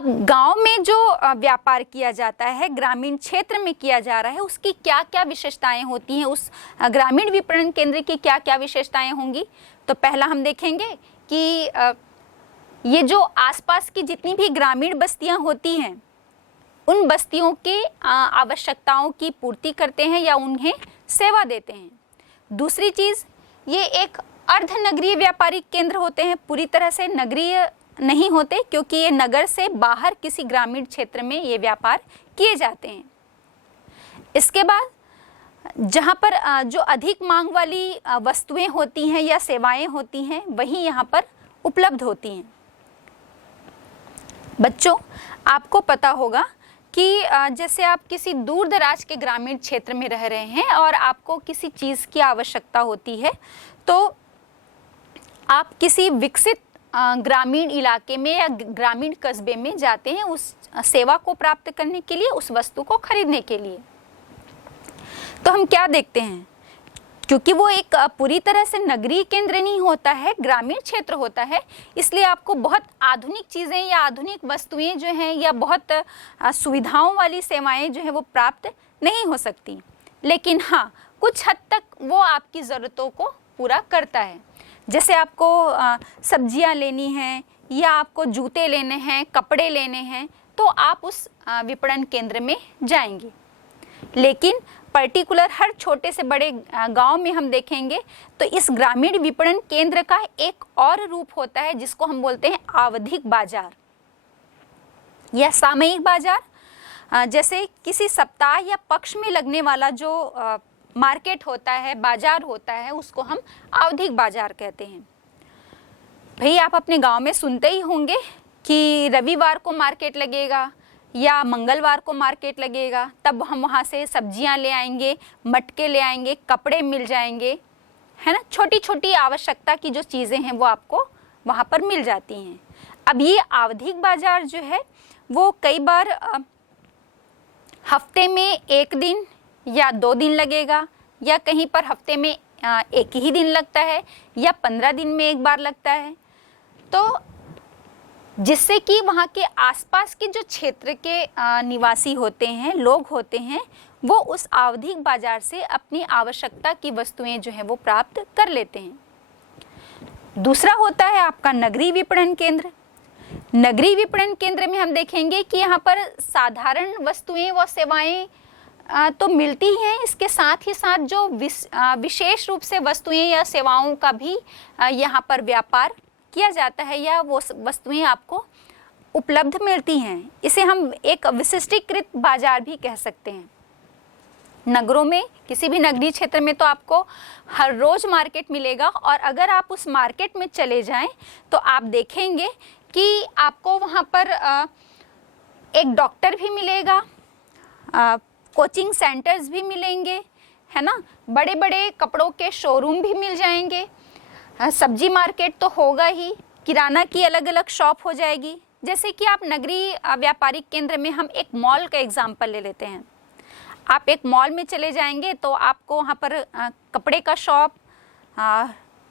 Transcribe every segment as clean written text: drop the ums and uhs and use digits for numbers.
अब गांव में जो व्यापार किया जाता है, ग्रामीण क्षेत्र में किया जा रहा है, उसकी क्या क्या विशेषताएं होती हैं, उस ग्रामीण विपणन केंद्र की क्या क्या विशेषताएं होंगी। तो पहला हम देखेंगे कि ये जो आसपास की जितनी भी ग्रामीण बस्तियां होती हैं, उन बस्तियों के आवश्यकताओं की पूर्ति करते हैं या उन्हें सेवा देते हैं। दूसरी चीज़, ये एक अर्ध नगरीय व्यापारिक केंद्र होते हैं, पूरी तरह से नगरीय नहीं होते, क्योंकि ये नगर से बाहर किसी ग्रामीण क्षेत्र में ये व्यापार किए जाते हैं। इसके बाद जहाँ पर जो अधिक मांग वाली वस्तुएं होती हैं या सेवाएं होती हैं, वही यहाँ पर उपलब्ध होती हैं। बच्चों, आपको पता होगा कि जैसे आप किसी दूर दराज के ग्रामीण क्षेत्र में रह रहे हैं और आपको किसी चीज़ की आवश्यकता होती है, तो आप किसी विकसित ग्रामीण इलाके में या ग्रामीण कस्बे में जाते हैं उस सेवा को प्राप्त करने के लिए, उस वस्तु को खरीदने के लिए। तो हम क्या देखते हैं, क्योंकि वो एक पूरी तरह से नगरीय केंद्र नहीं होता है, ग्रामीण क्षेत्र होता है, इसलिए आपको बहुत आधुनिक चीज़ें या आधुनिक वस्तुएं जो हैं या बहुत सुविधाओं वाली सेवाएं जो हैं वो प्राप्त नहीं हो सकती। लेकिन हाँ, कुछ हद तक वो आपकी ज़रूरतों को पूरा करता है। जैसे आपको सब्जियां लेनी हैं या आपको जूते लेने हैं, कपड़े लेने हैं, तो आप उस विपणन केंद्र में जाएंगे। लेकिन पर्टिकुलर हर छोटे से बड़े गांव में हम देखेंगे तो इस ग्रामीण विपणन केंद्र का एक और रूप होता है, जिसको हम बोलते हैं आवधिक बाजार या सामयिक बाजार। जैसे किसी सप्ताह या पक्ष में लगने वाला जो मार्केट होता है, बाजार होता है, उसको हम आवधिक बाजार कहते हैं। भाई, आप अपने गांव में सुनते ही होंगे कि रविवार को मार्केट लगेगा या मंगलवार को मार्केट लगेगा, तब हम वहाँ से सब्जियाँ ले आएंगे, मटके ले आएंगे, कपड़े मिल जाएंगे, है ना। छोटी छोटी आवश्यकता की जो चीज़ें हैं वो आपको वहाँ पर मिल जाती हैं। अब ये आवधिक बाजार जो है वो कई बार हफ्ते में एक दिन या 2 दिन लगेगा, या कहीं पर हफ्ते में एक ही दिन लगता है, या 15 दिन में एक बार लगता है। तो जिससे कि वहाँ के आसपास के जो क्षेत्र के निवासी होते हैं, लोग होते हैं, वो उस आवधिक बाजार से अपनी आवश्यकता की वस्तुएं जो हैं वो प्राप्त कर लेते हैं। दूसरा होता है आपका नगरीय विपणन केंद्र। नगरीय विपणन केंद्र में हम देखेंगे कि यहाँ पर साधारण वस्तुएं व सेवाएं तो मिलती हैं, इसके साथ ही साथ जो विशेष रूप से वस्तुएं या सेवाओं का भी यहाँ पर व्यापार किया जाता है, या वो वस्तुएं आपको उपलब्ध मिलती हैं। इसे हम एक विशिष्टीकृत बाजार भी कह सकते हैं। नगरों में, किसी भी नगरीय क्षेत्र में तो आपको हर रोज़ मार्केट मिलेगा, और अगर आप उस मार्केट में चले जाएं तो आप देखेंगे कि आपको वहाँ पर एक डॉक्टर भी मिलेगा, कोचिंग सेंटर्स भी मिलेंगे, है ना, बड़े बड़े कपड़ों के शोरूम भी मिल जाएंगे, सब्जी मार्केट तो होगा ही, किराना की अलग अलग शॉप हो जाएगी। जैसे कि आप नगरीय व्यापारिक केंद्र में हम एक मॉल का एग्जाम्पल ले लेते हैं। आप एक मॉल में चले जाएंगे तो आपको वहाँ पर कपड़े का शॉप,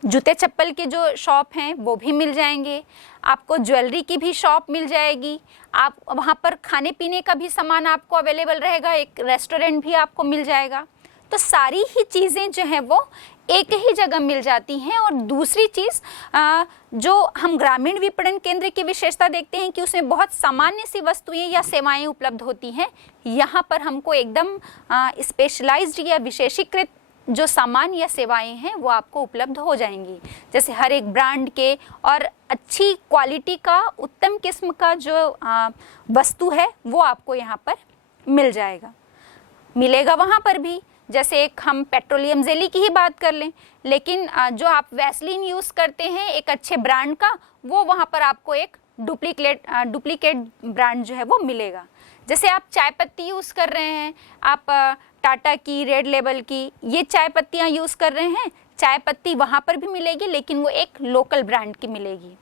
जूते चप्पल के जो शॉप हैं वो भी मिल जाएंगे, आपको ज्वेलरी की भी शॉप मिल जाएगी, आप वहाँ पर खाने पीने का भी सामान आपको अवेलेबल रहेगा, एक रेस्टोरेंट भी आपको मिल जाएगा। तो सारी ही चीज़ें जो हैं वो एक ही जगह मिल जाती हैं। और दूसरी चीज़ जो हम ग्रामीण विपणन केंद्र की विशेषता देखते हैं कि उसमें बहुत सामान्य सी वस्तुएं या सेवाएं उपलब्ध होती हैं। यहाँ पर हमको एकदम स्पेशलाइज्ड या विशेषीकृत जो सामान या सेवाएं हैं वो आपको उपलब्ध हो जाएंगी। जैसे हर एक ब्रांड के और अच्छी क्वालिटी का, उत्तम किस्म का जो वस्तु है वो आपको यहाँ पर मिलेगा वहाँ पर भी। जैसे एक हम पेट्रोलियम जेली की ही बात कर लें, लेकिन जो आप वैसलीन यूज़ करते हैं एक अच्छे ब्रांड का, वो वहाँ पर आपको एक डुप्लीकेट ब्रांड जो है वो मिलेगा। जैसे आप चाय पत्ती यूज़ कर रहे हैं, आप टाटा की, रेड लेबल की ये चाय पत्तियाँ यूज़ कर रहे हैं, चाय पत्ती वहाँ पर भी मिलेगी, लेकिन वो एक लोकल ब्रांड की मिलेगी।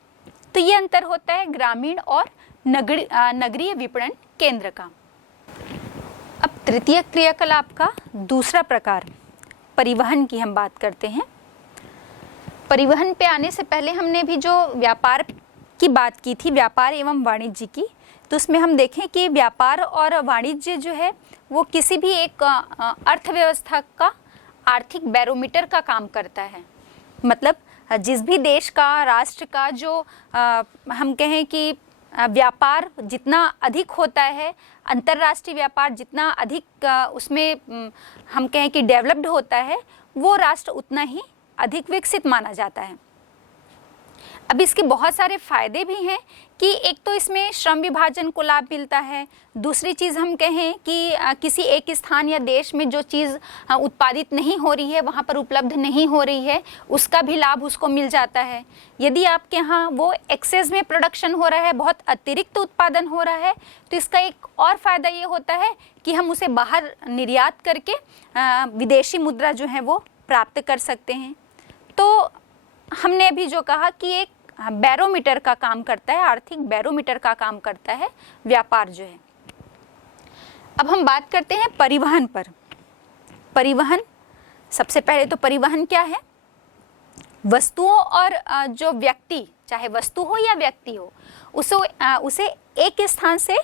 तो ये अंतर होता है ग्रामीण और नगरीय विपणन केंद्र का। अब तृतीय क्रियाकलाप का दूसरा प्रकार परिवहन की हम बात करते हैं। परिवहन पे आने से पहले हमने भी जो व्यापार की बात की थी, व्यापार एवं वाणिज्य की, तो उसमें हम देखें कि व्यापार और वाणिज्य जो है वो किसी भी एक अर्थव्यवस्था का आर्थिक बैरोमीटर का काम करता है। मतलब जिस भी देश का, राष्ट्र का जो हम कहें कि व्यापार जितना अधिक होता है, अंतर्राष्ट्रीय व्यापार जितना अधिक उसमें हम कहें कि डेवलप्ड होता है, वो राष्ट्र उतना ही अधिक विकसित माना जाता है। अब इसके बहुत सारे फायदे भी हैं कि एक तो इसमें श्रम विभाजन को लाभ मिलता है, दूसरी चीज़ हम कहें कि किसी एक स्थान या देश में जो चीज़ उत्पादित नहीं हो रही है, वहाँ पर उपलब्ध नहीं हो रही है, उसका भी लाभ उसको मिल जाता है। यदि आपके यहाँ वो एक्सेस में प्रोडक्शन हो रहा है, बहुत अतिरिक्त उत्पादन हो रहा है, तो इसका एक और फ़ायदा ये होता है कि हम उसे बाहर निर्यात करके विदेशी मुद्रा जो है वो प्राप्त कर सकते हैं। तो हमने अभी जो कहा कि एक बैरोमीटर का काम करता है, आर्थिक बैरोमीटर का काम करता है व्यापार जो है। अब हम बात करते हैं परिवहन पर। परिवहन, सबसे पहले तो परिवहन क्या है? वस्तुओं और जो व्यक्ति, चाहे वस्तु हो या व्यक्ति हो, उसे एक स्थान से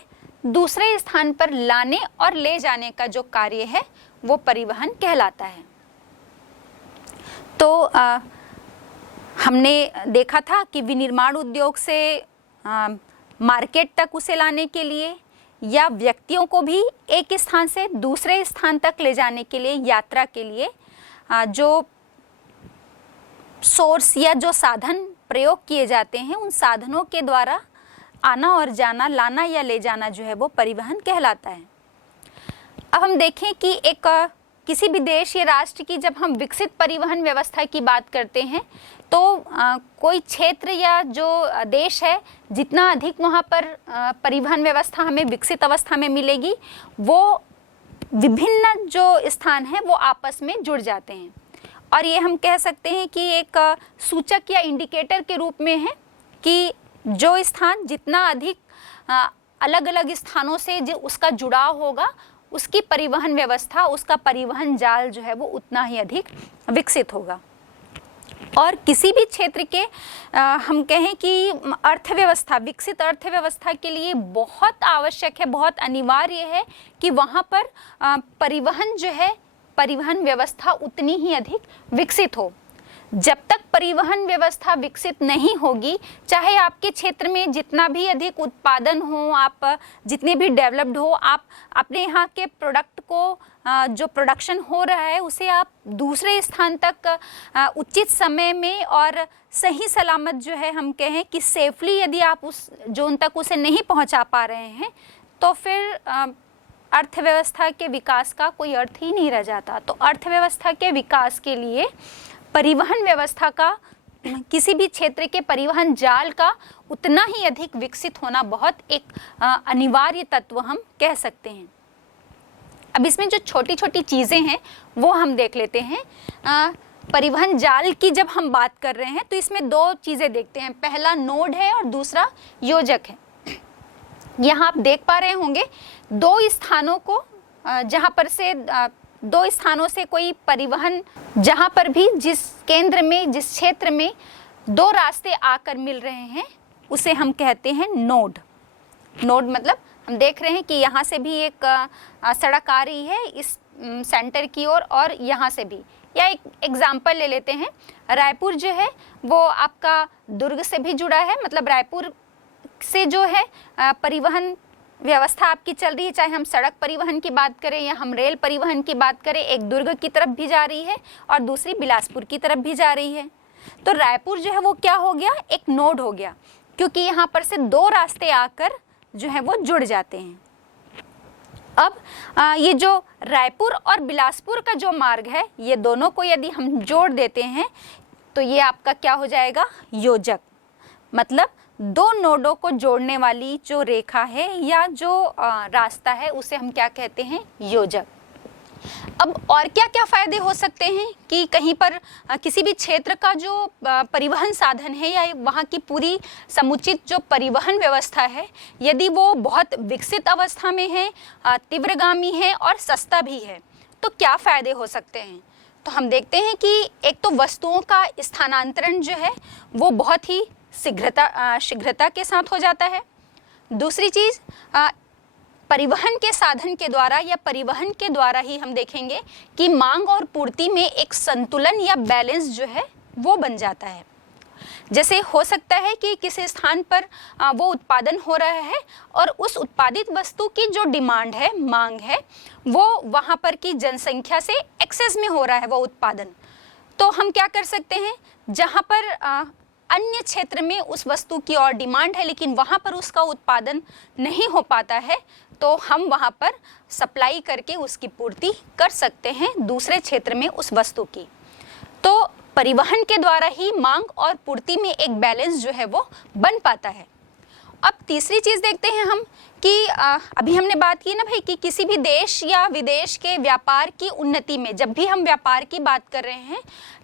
दूसरे स्थान पर लाने और ले जाने का जो कार्य है वो परिवहन कहलाता है। तो हमने देखा था कि विनिर्माण उद्योग से मार्केट तक उसे लाने के लिए या व्यक्तियों को भी एक स्थान से दूसरे स्थान तक ले जाने के लिए, यात्रा के लिए जो सोर्स या जो साधन प्रयोग किए जाते हैं, उन साधनों के द्वारा आना और जाना, लाना या ले जाना जो है वो परिवहन कहलाता है। अब हम देखें कि एक किसी भी देश या राष्ट्र की जब हम विकसित परिवहन व्यवस्था की बात करते हैं तो कोई क्षेत्र या जो देश है, जितना अधिक वहाँ पर परिवहन व्यवस्था हमें विकसित अवस्था में मिलेगी, वो विभिन्न जो स्थान हैं वो आपस में जुड़ जाते हैं। और ये हम कह सकते हैं कि एक सूचक या इंडिकेटर के रूप में है कि जो स्थान जितना अधिक अलग अलग स्थानों से जो उसका जुड़ाव होगा, उसकी परिवहन व्यवस्था, उसका परिवहन जाल जो है वो उतना ही अधिक विकसित होगा। और किसी भी क्षेत्र के हम कहें कि अर्थव्यवस्था, विकसित अर्थव्यवस्था के लिए बहुत आवश्यक है, बहुत अनिवार्य है कि वहाँ पर परिवहन जो है, परिवहन व्यवस्था उतनी ही अधिक विकसित हो। जब तक परिवहन व्यवस्था विकसित नहीं होगी, चाहे आपके क्षेत्र में जितना भी अधिक उत्पादन हो, आप जितने भी डेवलप्ड हो, आप अपने यहाँ के प्रोडक्ट को जो प्रोडक्शन हो रहा है उसे आप दूसरे स्थान तक उचित समय में और सही सलामत जो है हम कहें कि सेफली यदि आप उस जोन तक उसे नहीं पहुँचा पा रहे हैं, तो फिर अर्थव्यवस्था के विकास का कोई अर्थ ही नहीं रह जाता। तो अर्थव्यवस्था के विकास के लिए परिवहन व्यवस्था का, किसी भी क्षेत्र के परिवहन जाल का उतना ही अधिक विकसित होना बहुत एक अनिवार्य तत्व हम कह सकते हैं। अब इसमें जो छोटी छोटी चीज़ें हैं वो हम देख लेते हैं। परिवहन जाल की जब हम बात कर रहे हैं तो इसमें दो चीज़ें देखते हैं, पहला नोड है और दूसरा योजक है। यहाँ आप देख पा रहे होंगे दो स्थानों को, जहाँ पर से दो स्थानों से कोई परिवहन, जहाँ पर भी जिस केंद्र में, जिस क्षेत्र में दो रास्ते आकर मिल रहे हैं उसे हम कहते हैं नोड। नोड मतलब हम देख रहे हैं कि यहाँ से भी एक सड़क आ रही है इस सेंटर की ओर और यहाँ से भी। या एक एग्जाम्पल ले लेते हैं, रायपुर जो है वो आपका दुर्ग से भी जुड़ा है, मतलब रायपुर से जो है परिवहन व्यवस्था आपकी चल रही है, चाहे हम सड़क परिवहन की बात करें या हम रेल परिवहन की बात करें, एक दुर्ग की तरफ भी जा रही है और दूसरी बिलासपुर की तरफ भी जा रही है। तो रायपुर जो है वो क्या हो गया, एक नोड हो गया, क्योंकि यहाँ पर से दो रास्ते आकर जो है वो जुड़ जाते हैं। अब ये जो रायपुर और बिलासपुर का जो मार्ग है, ये दोनों को यदि हम जोड़ देते हैं तो ये आपका क्या हो जाएगा, योजक। मतलब दो नोडों को जोड़ने वाली जो रेखा है या जो रास्ता है उसे हम क्या कहते हैं, योजक। अब और क्या क्या फायदे हो सकते हैं कि कहीं पर किसी भी क्षेत्र का जो परिवहन साधन है या वहाँ की पूरी समुचित जो परिवहन व्यवस्था है, यदि वो बहुत विकसित अवस्था में है, तीव्रगामी है और सस्ता भी है, तो क्या फायदे हो सकते हैं। तो हम देखते हैं कि एक तो वस्तुओं का स्थानांतरण जो है वो बहुत ही शीघ्रता के साथ हो जाता है। दूसरी चीज़, परिवहन के साधन के द्वारा या परिवहन के द्वारा ही हम देखेंगे कि मांग और पूर्ति में एक संतुलन या बैलेंस जो है वो बन जाता है। जैसे हो सकता है कि किसी स्थान पर वो उत्पादन हो रहा है और उस उत्पादित वस्तु की जो डिमांड है, मांग है, वो वहाँ पर की जनसंख्या से एक्सेस में हो रहा है वो उत्पादन। तो हम क्या कर सकते हैं, जहाँ पर अन्य क्षेत्र में उस वस्तु की और डिमांड है लेकिन वहाँ पर उसका उत्पादन नहीं हो पाता है, तो हम वहाँ पर सप्लाई करके उसकी पूर्ति कर सकते हैं दूसरे क्षेत्र में उस वस्तु की। तो परिवहन के द्वारा ही मांग और पूर्ति में एक बैलेंस जो है वो बन पाता है। अब तीसरी चीज़ देखते हैं हम कि अभी हमने बात की ना भाई कि किसी भी देश या विदेश के व्यापार की उन्नति में, जब भी हम व्यापार की बात कर रहे हैं,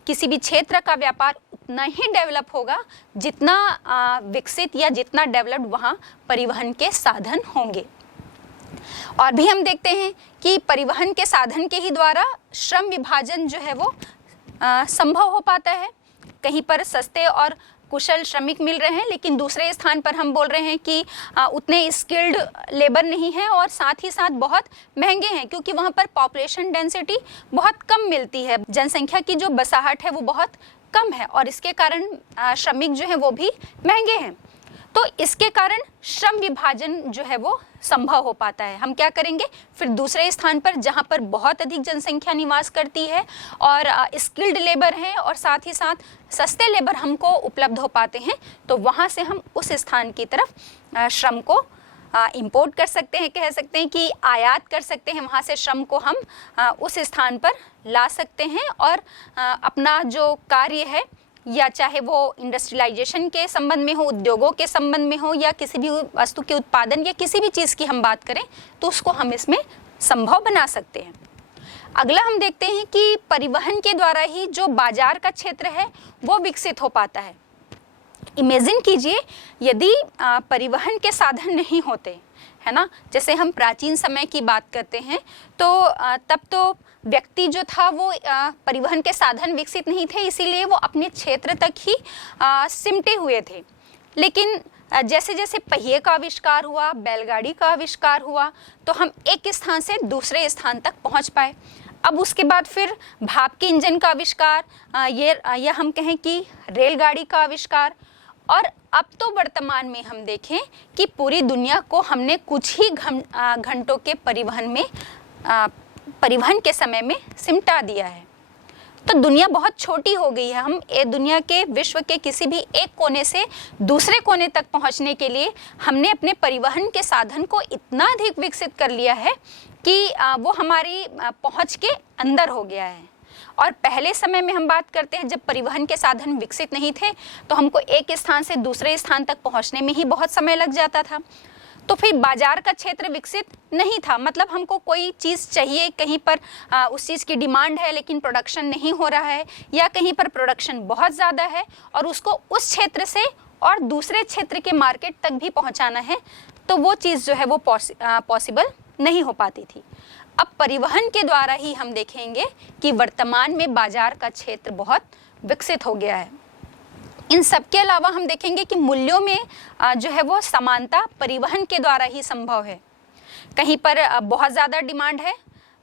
किसी भी क्षेत्र का व्यापार उतना ही डेवलप होगा जितना विकसित या जितना डेवलप्ड वहाँ परिवहन के साधन होंगे। और भी हम देखते हैं कि परिवहन के साधन के ही द्वारा श्रम विभाजन जो है वो संभव हो पाता है। कहीं पर सस्ते और कुशल श्रमिक मिल रहे हैं लेकिन दूसरे स्थान पर हम बोल रहे हैं कि उतने स्किल्ड लेबर नहीं है और साथ ही साथ बहुत महंगे हैं, क्योंकि वहाँ पर पॉपुलेशन डेंसिटी बहुत कम मिलती है, जनसंख्या की जो बसाहट है वो बहुत कम है और इसके कारण श्रमिक जो है वो भी महंगे हैं। तो इसके कारण श्रम विभाजन जो है वो संभव हो पाता है। हम क्या करेंगे, फिर दूसरे स्थान पर जहाँ पर बहुत अधिक जनसंख्या निवास करती है और स्किल्ड लेबर है और साथ ही साथ सस्ते लेबर हमको उपलब्ध हो पाते हैं, तो वहाँ से हम उस स्थान की तरफ श्रम को इंपोर्ट कर सकते हैं, कह सकते हैं कि आयात कर सकते हैं। वहाँ से श्रम को हम उस स्थान पर ला सकते हैं और अपना जो कार्य है, या चाहे वो इंडस्ट्रियलाइजेशन के संबंध में हो, उद्योगों के संबंध में हो, या किसी भी वस्तु के उत्पादन या किसी भी चीज़ की हम बात करें, तो उसको हम इसमें संभव बना सकते हैं। अगला हम देखते हैं कि परिवहन के द्वारा ही जो बाजार का क्षेत्र है वो विकसित हो पाता है। इमेजिन कीजिए यदि परिवहन के साधन नहीं होते, है ना, जैसे हम प्राचीन समय की बात करते हैं, तो तब तो व्यक्ति जो था वो परिवहन के साधन विकसित नहीं थे, इसीलिए वो अपने क्षेत्र तक ही सिमटे हुए थे। लेकिन जैसे जैसे पहिए का आविष्कार हुआ, बैलगाड़ी का आविष्कार हुआ, तो हम एक स्थान से दूसरे स्थान तक पहुंच पाए। अब उसके बाद फिर भाप के इंजन का आविष्कार, या हम कहें कि रेलगाड़ी का आविष्कार, और अब तो वर्तमान में हम देखें कि पूरी दुनिया को हमने कुछ ही घंटों के परिवहन के समय में सिमटा दिया है। तो दुनिया बहुत छोटी हो गई है। हम दुनिया के, विश्व के किसी भी एक कोने से दूसरे कोने तक पहुंचने के लिए हमने अपने परिवहन के साधन को इतना अधिक विकसित कर लिया है कि वो हमारी पहुंच के अंदर हो गया है। और पहले समय में हम बात करते हैं जब परिवहन के साधन विकसित नहीं थे, तो हमको एक स्थान से दूसरे स्थान तक पहुंचने में ही बहुत समय लग जाता था। तो फिर बाजार का क्षेत्र विकसित नहीं था, मतलब हमको कोई चीज़ चाहिए, कहीं पर उस चीज़ की डिमांड है लेकिन प्रोडक्शन नहीं हो रहा है, या कहीं पर प्रोडक्शन बहुत ज़्यादा है और उसको उस क्षेत्र से और दूसरे क्षेत्र के मार्केट तक भी पहुंचाना है, तो वो चीज़ जो है वो पॉसिबल नहीं हो पाती थी। अब परिवहन के द्वारा ही हम देखेंगे कि वर्तमान में बाजार का क्षेत्र बहुत विकसित हो गया है। इन सब के अलावा हम देखेंगे कि मूल्यों में जो है वो समानता परिवहन के द्वारा ही संभव है। कहीं पर बहुत ज़्यादा डिमांड है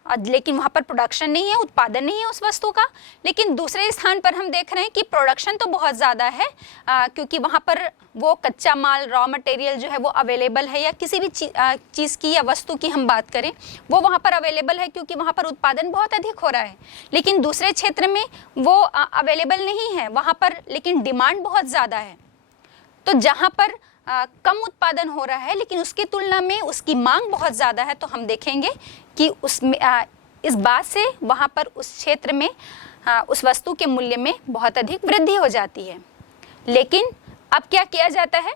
लेकिन वहाँ पर प्रोडक्शन नहीं है, उत्पादन नहीं है उस वस्तु का, लेकिन दूसरे स्थान पर हम देख रहे हैं कि प्रोडक्शन तो बहुत ज़्यादा है, क्योंकि वहाँ पर वो कच्चा माल, रॉ मटेरियल जो है वो अवेलेबल है, या किसी भी चीज़ की या वस्तु की हम बात करें वो वहाँ पर अवेलेबल है क्योंकि वहाँ पर उत्पादन बहुत अधिक हो रहा है। लेकिन दूसरे क्षेत्र में वो अवेलेबल नहीं है वहाँ पर, लेकिन डिमांड बहुत ज़्यादा है। तो जहाँ पर कम उत्पादन हो रहा है लेकिन उसकी तुलना में उसकी मांग बहुत ज़्यादा है, तो हम देखेंगे कि उसमें इस बात से वहाँ पर उस क्षेत्र में उस वस्तु के मूल्य में बहुत अधिक वृद्धि हो जाती है। लेकिन अब क्या किया जाता है,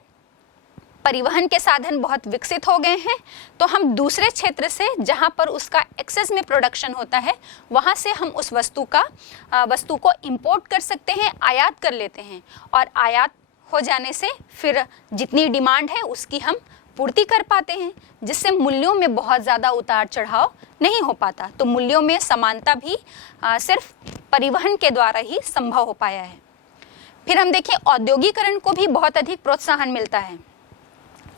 परिवहन के साधन बहुत विकसित हो गए हैं, तो हम दूसरे क्षेत्र से जहाँ पर उसका एक्सेस में प्रोडक्शन होता है वहाँ से हम उस वस्तु को इंपोर्ट कर सकते हैं, आयात कर लेते हैं, और आयात हो जाने से फिर जितनी डिमांड है उसकी हम पूर्ति कर पाते हैं, जिससे मूल्यों में बहुत ज़्यादा उतार चढ़ाव नहीं हो पाता। तो मूल्यों में समानता भी सिर्फ परिवहन के द्वारा ही संभव हो पाया है। फिर हम देखें औद्योगिकरण को भी बहुत अधिक प्रोत्साहन मिलता है।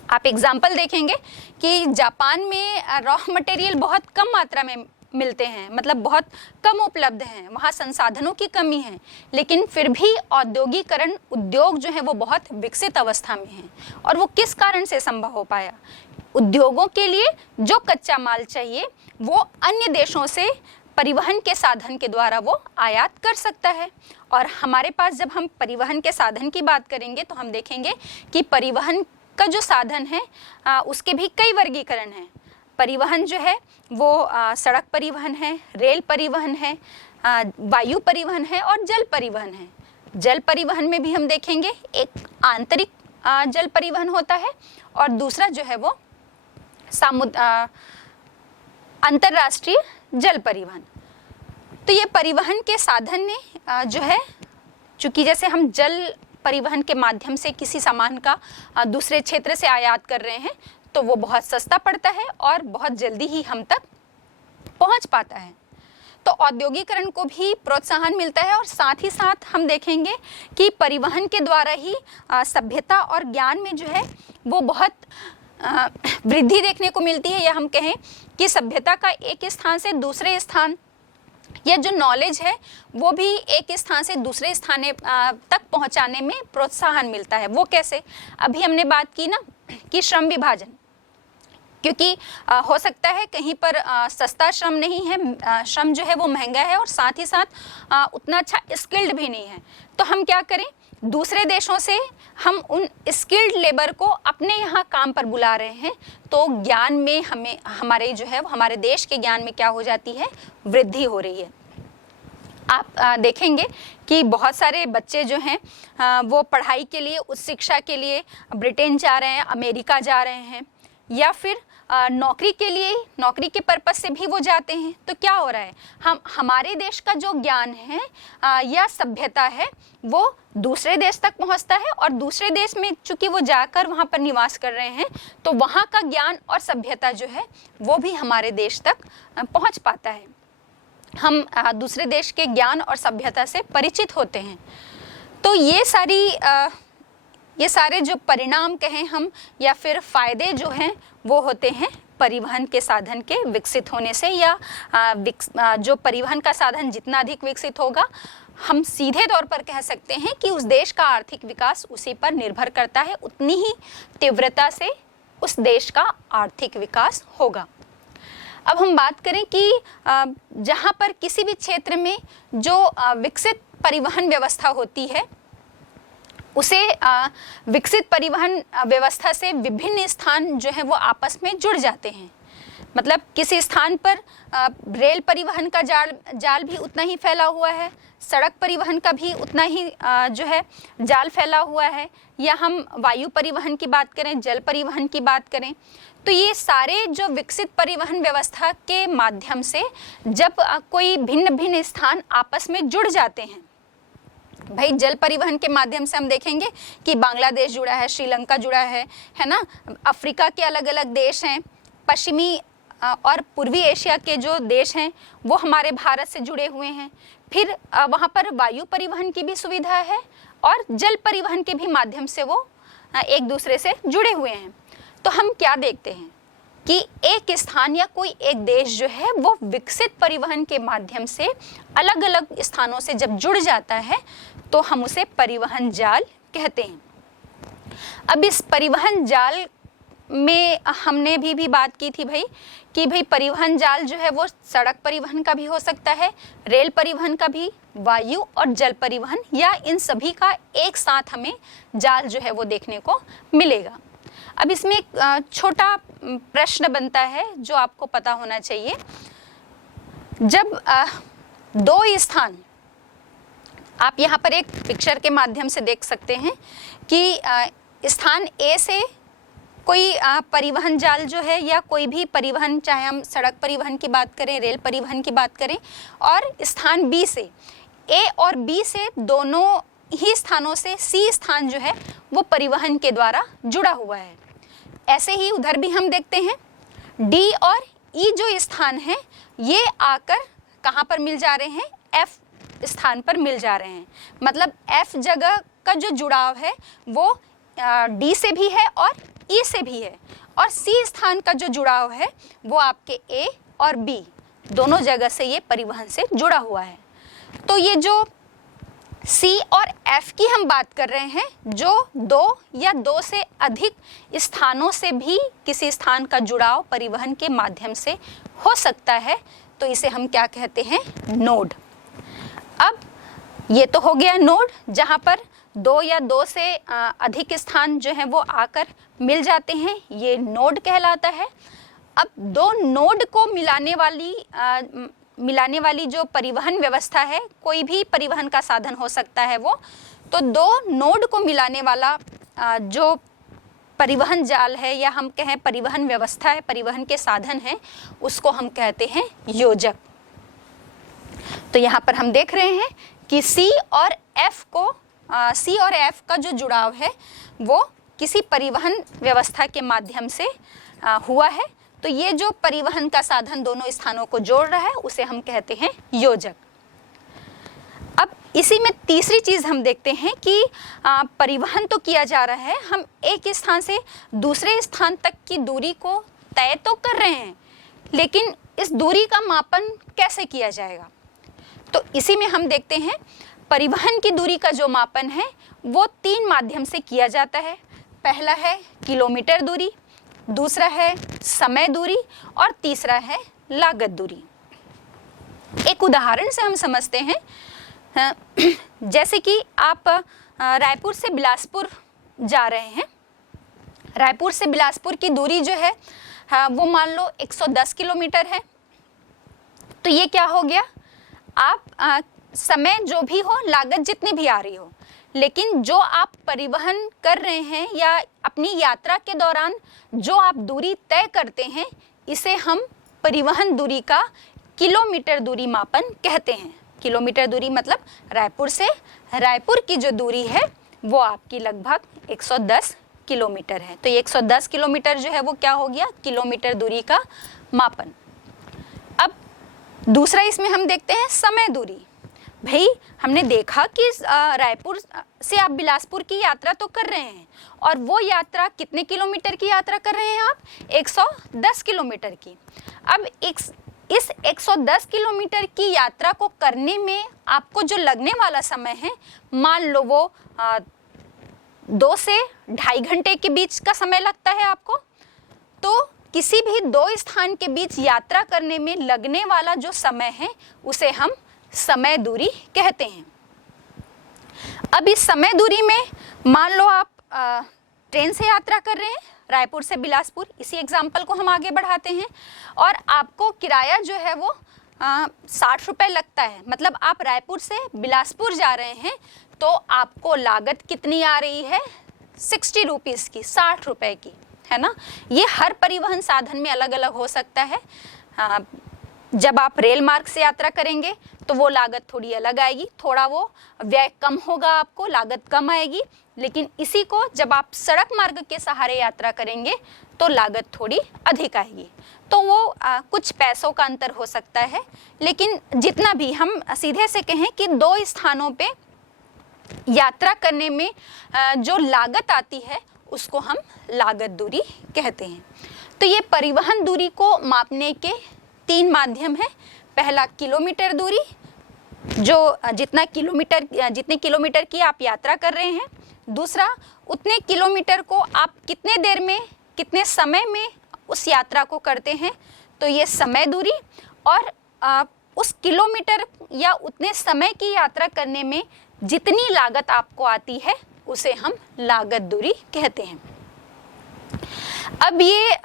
आप एग्जाम्पल देखेंगे कि जापान में रॉ मटेरियल बहुत कम मात्रा में मिलते हैं, मतलब बहुत कम उपलब्ध हैं, वहाँ संसाधनों की कमी है, लेकिन फिर भी औद्योगिकरण उद्योग जो है वो बहुत विकसित अवस्था में है। और वो किस कारण से संभव हो पाया? उद्योगों के लिए जो कच्चा माल चाहिए वो अन्य देशों से परिवहन के साधन के द्वारा वो आयात कर सकता है। और हमारे पास जब हम परिवहन के साधन की बात करेंगे तो हम देखेंगे कि परिवहन का जो साधन है उसके भी कई वर्गीकरण हैं। परिवहन जो है वो सड़क परिवहन है, रेल परिवहन है, वायु परिवहन है और जल परिवहन है। जल परिवहन में भी हम देखेंगे एक आंतरिक जल परिवहन होता है और दूसरा जो है वो अंतर्राष्ट्रीय जल परिवहन। तो ये परिवहन के साधन ने जो है, चूँकि जैसे हम जल परिवहन के माध्यम से किसी सामान का दूसरे क्षेत्र से आयात कर रहे हैं तो वो बहुत सस्ता पड़ता है और बहुत जल्दी ही हम तक पहुंच पाता है। तो औद्योगिकरण को भी प्रोत्साहन मिलता है और साथ ही साथ हम देखेंगे कि परिवहन के द्वारा ही सभ्यता और ज्ञान में जो है वो बहुत वृद्धि देखने को मिलती है, या हम कहें कि सभ्यता का एक स्थान से दूसरे स्थान, यह जो नॉलेज है वो भी एक स्थान से दूसरे स्थान तक पहुंचाने में प्रोत्साहन मिलता है। वो कैसे? अभी हमने बात की ना कि श्रम विभाजन, क्योंकि हो सकता है कहीं पर सस्ता श्रम नहीं है, श्रम जो है वो महंगा है और साथ ही साथ उतना अच्छा स्किल्ड भी नहीं है। तो हम क्या करें, दूसरे देशों से हम उन स्किल्ड लेबर को अपने यहाँ काम पर बुला रहे हैं, तो ज्ञान में हमें हमारे जो है हमारे देश के ज्ञान में क्या हो जाती है, वृद्धि हो रही है। आप देखेंगे कि बहुत सारे बच्चे जो हैं वो पढ़ाई के लिए, उच्च शिक्षा के लिए ब्रिटेन जा रहे हैं, अमेरिका जा रहे हैं, या फिर नौकरी के लिए, नौकरी के पर्पस से भी वो जाते हैं। तो क्या हो रहा है, हमारे देश का जो ज्ञान है या सभ्यता है वो दूसरे देश तक पहुंचता है, और दूसरे देश में चूंकि वो जाकर वहाँ पर निवास कर रहे हैं तो वहाँ का ज्ञान और सभ्यता जो है वो भी हमारे देश तक पहुँच पाता है। हम दूसरे देश के ज्ञान और सभ्यता से परिचित होते हैं। तो ये सारे जो परिणाम कहें हम या फिर फायदे जो हैं वो होते हैं परिवहन के साधन के विकसित होने से, या जो परिवहन का साधन जितना अधिक विकसित होगा, हम सीधे तौर पर कह सकते हैं कि उस देश का आर्थिक विकास उसी पर निर्भर करता है, उतनी ही तीव्रता से उस देश का आर्थिक विकास होगा। अब हम बात करें कि जहाँ पर किसी भी क्षेत्र में जो विकसित परिवहन व्यवस्था होती है उसे विकसित परिवहन व्यवस्था से विभिन्न स्थान जो है वो आपस में जुड़ जाते हैं। मतलब किसी स्थान पर रेल परिवहन का जाल भी उतना ही फैला हुआ है, सड़क परिवहन का भी उतना ही जो है जाल फैला हुआ है, या हम वायु परिवहन की बात करें, जल परिवहन की बात करें, तो ये सारे जो विकसित परिवहन व्यवस्था के माध्यम से जब कोई भिन्न भिन्न स्थान आपस में जुड़ जाते हैं, भाई जल परिवहन के माध्यम से हम देखेंगे कि बांग्लादेश जुड़ा है, श्रीलंका जुड़ा है ना, अफ्रीका के अलग अलग देश हैं, पश्चिमी और पूर्वी एशिया के जो देश हैं वो हमारे भारत से जुड़े हुए हैं। फिर वहाँ पर वायु परिवहन की भी सुविधा है और जल परिवहन के भी माध्यम से वो एक दूसरे से जुड़े हुए हैं। तो हम क्या देखते हैं कि एक स्थान या कोई एक देश जो है वो विकसित परिवहन के माध्यम से अलग अलग स्थानों से जब जुड़ जाता है तो हम उसे परिवहन जाल कहते हैं। अब इस परिवहन जाल में हमने भी बात की थी कि भाई परिवहन जाल जो है वो सड़क परिवहन का भी हो सकता है, रेल परिवहन का भी, वायु और जल परिवहन, या इन सभी का एक साथ हमें जाल जो है वो देखने को मिलेगा। अब इसमें एक छोटा प्रश्न बनता है जो आपको पता होना चाहिए। जब दो स्थान, आप यहाँ पर एक पिक्चर के माध्यम से देख सकते हैं कि स्थान ए से कोई परिवहन जाल जो है या कोई भी परिवहन, चाहे हम सड़क परिवहन की बात करें, रेल परिवहन की बात करें, और स्थान बी से, ए और बी से दोनों ही स्थानों से सी स्थान जो है वो परिवहन के द्वारा जुड़ा हुआ है। ऐसे ही उधर भी हम देखते हैं डी और ई जो स्थान है ये आकर कहाँ पर मिल जा रहे हैं, एफ स्थान पर मिल जा रहे हैं। मतलब F जगह का जो जुड़ाव है वो D से भी है और E से भी है, और C स्थान का जो जुड़ाव है वो आपके A और B दोनों जगह से ये परिवहन से जुड़ा हुआ है। तो ये जो C और F की हम बात कर रहे हैं, जो 2 या 2 से अधिक स्थानों से भी किसी स्थान का जुड़ाव परिवहन के माध्यम से हो सकता है, तो इसे हम क्या कहते हैं? नोड। अब ये तो हो गया नोड, जहाँ पर 2 या 2 से अधिक स्थान जो हैं वो आकर मिल जाते हैं, ये नोड कहलाता है। अब 2 नोड को मिलाने वाली जो परिवहन व्यवस्था है, कोई भी परिवहन का साधन हो सकता है वो, तो 2 नोड को मिलाने वाला जो परिवहन जाल है या हम कहें परिवहन व्यवस्था है, परिवहन के साधन हैं, उसको हम कहते हैं योजक। तो यहाँ पर हम देख रहे हैं कि C और F का जो जुड़ाव है वो किसी परिवहन व्यवस्था के माध्यम से हुआ है। तो ये जो परिवहन का साधन दोनों स्थानों को जोड़ रहा है उसे हम कहते हैं योजक। अब इसी में तीसरी चीज़ हम देखते हैं कि परिवहन तो किया जा रहा है, हम एक स्थान से दूसरे स्थान तक की दूरी को तय तो कर रहे हैं, लेकिन इस दूरी का मापन कैसे किया जाएगा? तो इसी में हम देखते हैं परिवहन की दूरी का जो मापन है वो 3 माध्यम से किया जाता है। पहला है किलोमीटर दूरी, दूसरा है समय दूरी और तीसरा है लागत दूरी। एक उदाहरण से हम समझते हैं, जैसे कि आप रायपुर से बिलासपुर जा रहे हैं। रायपुर से बिलासपुर की दूरी जो है वो मान लो 110 किलोमीटर है। तो ये क्या हो गया, आप समय जो भी हो, लागत जितनी भी आ रही हो, लेकिन जो आप परिवहन कर रहे हैं या अपनी यात्रा के दौरान जो आप दूरी तय करते हैं, इसे हम परिवहन दूरी का किलोमीटर दूरी मापन कहते हैं। किलोमीटर दूरी मतलब रायपुर से रायपुर की जो दूरी है वो आपकी लगभग 110 किलोमीटर है। तो ये 110 किलोमीटर जो है वो क्या हो गया, किलोमीटर दूरी का मापन। अब दूसरा इसमें हम देखते हैं समय दूरी। भाई हमने देखा कि रायपुर से आप बिलासपुर की यात्रा तो कर रहे हैं, और वो यात्रा कितने किलोमीटर की यात्रा कर रहे हैं आप? 110 किलोमीटर की। अब इस 110 किलोमीटर की यात्रा को करने में आपको जो लगने वाला समय है, मान लो वो 2 से 2.5 घंटे के बीच का समय लगता है आपको। तो किसी भी 2 स्थान के बीच यात्रा करने में लगने वाला जो समय है उसे हम समय दूरी कहते हैं। अब इस समय दूरी में मान लो आप ट्रेन से यात्रा कर रहे हैं रायपुर से बिलासपुर, इसी एग्जाम्पल को हम आगे बढ़ाते हैं, और आपको किराया जो है वो 60 रुपये लगता है। मतलब आप रायपुर से बिलासपुर जा रहे हैं तो आपको लागत कितनी आ रही है? 60 रुपीज़ की, 60 रुपये की, है ना। ये हर परिवहन साधन में अलग अलग हो सकता है। जब आप रेल मार्ग से यात्रा करेंगे तो वो लागत थोड़ी अलग आएगी, थोड़ा वो व्यय कम होगा, आपको लागत कम आएगी। लेकिन इसी को जब आप सड़क मार्ग के सहारे यात्रा करेंगे तो लागत थोड़ी अधिक आएगी। तो वो कुछ पैसों का अंतर हो सकता है, लेकिन जितना भी हम सीधे से कहें कि 2 स्थानों पे यात्रा करने में जो लागत आती है उसको हम लागत दूरी कहते हैं। तो ये परिवहन दूरी को मापने के 3 माध्यम है। पहला किलोमीटर दूरी, जो जितने किलोमीटर की आप यात्रा कर रहे हैं। दूसरा, उतने किलोमीटर को आप कितने देर में, कितने समय में उस यात्रा को करते हैं, तो ये समय दूरी। और उस किलोमीटर या उतने समय की यात्रा करने में जितनी लागत आपको आती है उसे हम लागत दूरी कहते हैं। अब ये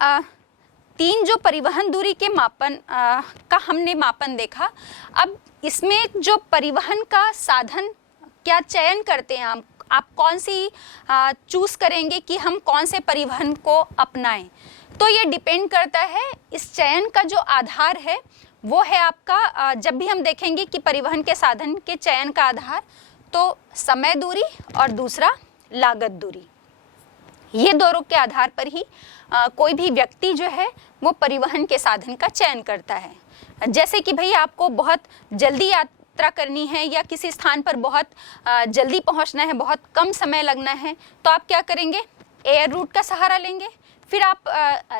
3 जो परिवहन दूरी के मापन का हमने मापन देखा। अब इसमें जो परिवहन का साधन क्या चयन करते हैं आप कौन सी चूज़ करेंगे कि हम कौन से परिवहन को अपनाएं, तो ये डिपेंड करता है। इस चयन का जो आधार है वो है आपका, जब भी हम देखेंगे कि परिवहन के साधन के चयन का आधार, तो समय दूरी और दूसरा लागत दूरी, ये दोनों के आधार पर ही कोई भी व्यक्ति जो है वो परिवहन के साधन का चयन करता है। जैसे कि भाई आपको बहुत जल्दी यात्रा करनी है या किसी स्थान पर बहुत जल्दी पहुंचना है, बहुत कम समय लगना है, तो आप क्या करेंगे? एयर रूट का सहारा लेंगे। फिर आप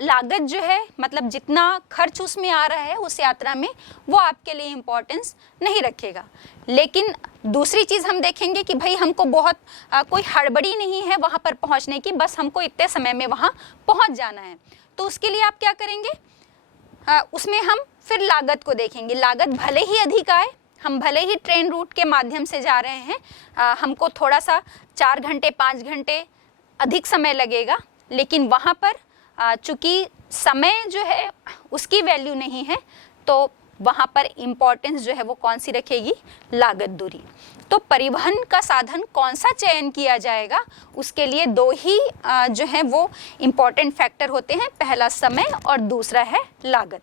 लागत जो है, मतलब जितना खर्च उसमें आ रहा है उस यात्रा में, वो आपके लिए इम्पोर्टेंस नहीं रखेगा। लेकिन दूसरी चीज़ हम देखेंगे कि भाई हमको बहुत कोई हड़बड़ी नहीं है वहाँ पर पहुँचने की, बस हमको इतने समय में वहाँ पहुँच जाना है। तो उसके लिए आप क्या करेंगे? उसमें हम फिर लागत को देखेंगे। लागत भले ही अधिक आए, हम भले ही ट्रेन रूट के माध्यम से जा रहे हैं, हमको थोड़ा सा 4 घंटे 5 घंटे अधिक समय लगेगा, लेकिन वहाँ पर चूँकि समय जो है उसकी वैल्यू नहीं है, तो वहाँ पर इम्पोर्टेंस जो है वो कौन सी रखेगी? लागत दूरी। तो परिवहन का साधन कौन सा चयन किया जाएगा, उसके लिए 2 ही जो है वो इम्पोर्टेंट फैक्टर होते हैं, पहला समय और दूसरा है लागत।